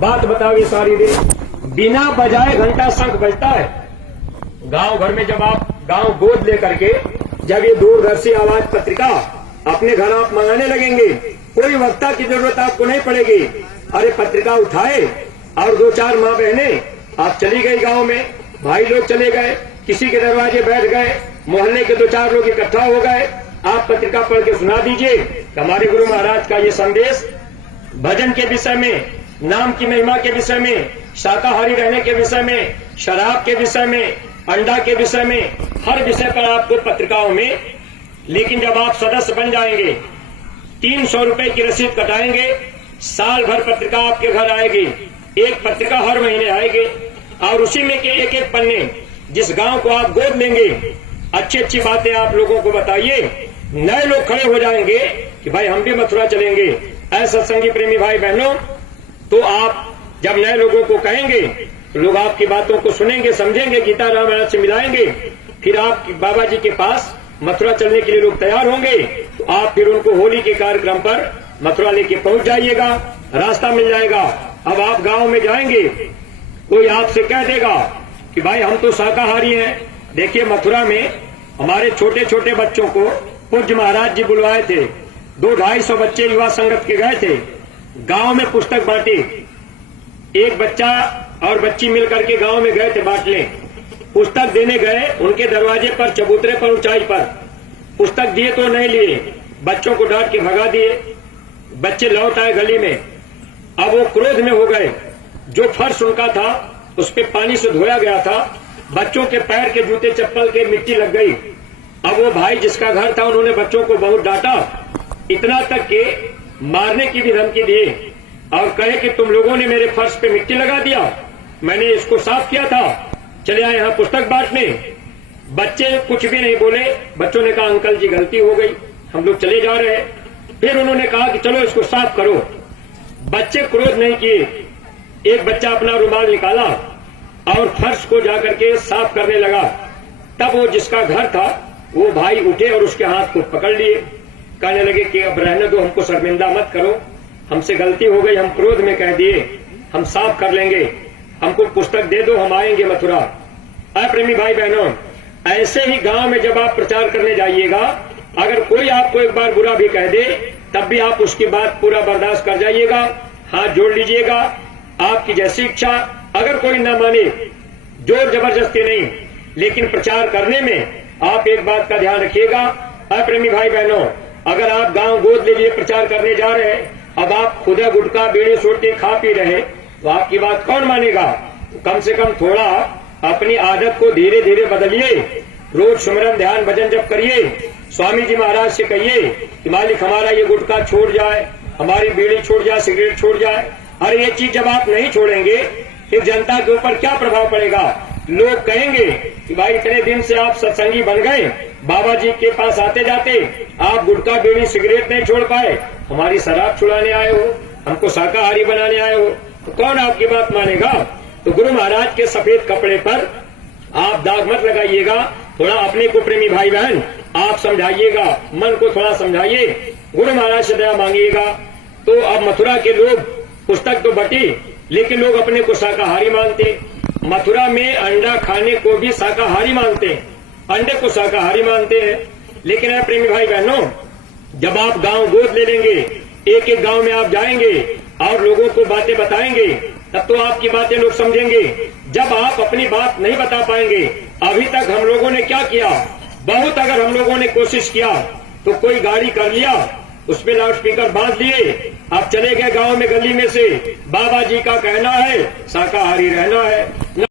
बात बताओ ये सारी रे। बिना बजाए घंटा शंख बजता है। गांव भर में जब आप गांव गोद लेकर के जब ये दूरदर्शी आवाज पत्रिका अपने घर आप मंगाने लगेंगे, कोई वक्ता की जरूरत आपको नहीं पड़ेगी। अरे पत्रिका उठाए और 2-4 माँ बहनें आप चली गई गांव में, भाई लोग चले गए, किसी के दरवाजे बैठ गए, मोहल्ले के 2-4 लोग इकट्ठा हो गए, आप पत्रिका पढ़ के सुना दीजिए हमारे गुरु महाराज का ये संदेश भजन के विषय में, नाम की महिमा के विषय में, शाकाहारी रहने के विषय में, शराब के विषय में, अंडा के विषय में, हर विषय पर आपको पत्रिकाओं में। लेकिन जब आप सदस्य बन जाएंगे, 300 रुपए की रसीद कटाएंगे, साल भर पत्रिका आपके घर आएगी, एक पत्रिका हर महीने आएगी और उसी में के एक पन्ने जिस गांव को आप गोद लेंगे, अच्छी अच्छी बातें आप लोगों को बताइए, नए लोग खड़े हो जाएंगे कि भाई हम भी मथुरा चलेंगे। ऐसा सत्संगी प्रेमी भाई बहनों, तो आप जब नए लोगों को कहेंगे तो लोग आपकी बातों को सुनेंगे, समझेंगे, गीता रामायण से मिलाएंगे, फिर आप बाबा जी के पास मथुरा चलने के लिए लोग तैयार होंगे। तो आप फिर उनको होली के कार्यक्रम पर मथुरा लेके पहुंच जाइएगा, रास्ता मिल जाएगा। अब आप गांव में जाएंगे, कोई आपसे कह देगा कि भाई हम तो शाकाहारी हैं। देखिए मथुरा में हमारे छोटे छोटे बच्चों को पूज्य महाराज जी बुलवाए थे, 200-250 बच्चे युवा संगत के गए थे, गांव में पुस्तक बांटी। एक बच्चा और बच्ची मिलकर के गांव में गए थे बांटने, पुस्तक देने गए, उनके दरवाजे पर चबूतरे पर ऊंचाई पर पुस्तक दिए तो नहीं लिए, बच्चों को डांट के भगा दिए। बच्चे लौट आए गली में, अब वो क्रोध में हो गए। जो फर्श उनका था उस पे पानी से धोया गया था, बच्चों के पैर के जूते चप्पल के मिट्टी लग गई। अब वो भाई जिसका घर था उन्होंने बच्चों को बहुत डांटा, इतना तक के मारने की भी धमकी दी और कहे कि तुम लोगों ने मेरे फर्श पे मिट्टी लगा दिया, मैंने इसको साफ किया था, चले आए यहाँ पुस्तक बांटने। बच्चे कुछ भी नहीं बोले, बच्चों ने कहा अंकल जी गलती हो गई, हम लोग चले जा रहे हैं। फिर उन्होंने कहा कि चलो इसको साफ करो। बच्चे क्रोध नहीं किए, एक बच्चा अपना रुमाल निकाला और फर्श को जाकर के साफ करने लगा। तब वो जिसका घर था वो भाई उठे और उसके हाथ को पकड़ लिए, कहने लगे कि अब रहने दो, हमको शर्मिंदा मत करो, हमसे गलती हो गई, हम क्रोध में कह दिए, हम साफ कर लेंगे, हमको पुस्तक दे दो, हम आएंगे मथुरा। प्रेमी भाई बहनों, ऐसे ही गांव में जब आप प्रचार करने जाइएगा, अगर कोई आपको एक बार बुरा भी कह दे तब भी आप उसकी बात पूरा बर्दाश्त कर जाइएगा, हाथ जोड़ लीजिएगा, आपकी जैसी इच्छा। अगर कोई न माने, जोर जबरदस्ती नहीं, लेकिन प्रचार करने में आप एक बात का ध्यान रखिएगा। प्रेमी भाई बहनों, अगर आप गांव गोद ले लिए प्रचार करने जा रहे हैं, अब आप खुदा गुटखा बीड़ी सोटे खा पी रहे, तो आपकी बात कौन मानेगा। कम से कम थोड़ा अपनी आदत को धीरे धीरे बदलिए, रोज सुमिरन ध्यान भजन जप करिए, स्वामी जी महाराज से कहिए कि मालिक हमारा ये गुटखा छोड़ जाए, हमारी बीड़ी छोड़ जाए, सिगरेट छोड़ जाए। अरे ये चीज जब आप नहीं छोड़ेंगे फिर जनता के ऊपर क्या प्रभाव पड़ेगा। लोग कहेंगे कि भाई इतने दिन से आप सत्संगी बन गए, बाबा जी के पास आते जाते आप गुटखा बीड़ी सिगरेट नहीं छोड़ पाए, हमारी शराब छुड़ाने आए हो, हमको शाकाहारी बनाने आए हो, तो कौन आपकी बात मानेगा। तो गुरु महाराज के सफेद कपड़े पर आप दाग मत लगाइएगा, थोड़ा अपने को प्रेमी भाई बहन आप समझाइएगा, मन को थोड़ा समझाइए, गुरु महाराज से दया मांगिएगा। तो अब मथुरा के लोग पुस्तक तो बटी, लेकिन लोग अपने को शाकाहारी मानते। मथुरा में अंडा खाने को भी शाकाहारी मानते हैं, अंडे को शाकाहारी मानते हैं। लेकिन प्रेमी भाई बहनों, जब आप गांव गोद ले लेंगे, एक एक गांव में आप जाएंगे और लोगों को बातें बताएंगे, तब तो आपकी बातें लोग समझेंगे। जब आप अपनी बात नहीं बता पाएंगे, अभी तक हम लोगों ने क्या किया, बहुत अगर हम लोगों ने कोशिश किया तो कोई गाड़ी कर लिया, उसमें लाउड स्पीकर बांध लिए, आप चले गए गांव में गली में से, बाबा जी का कहना है शाकाहारी रहना है।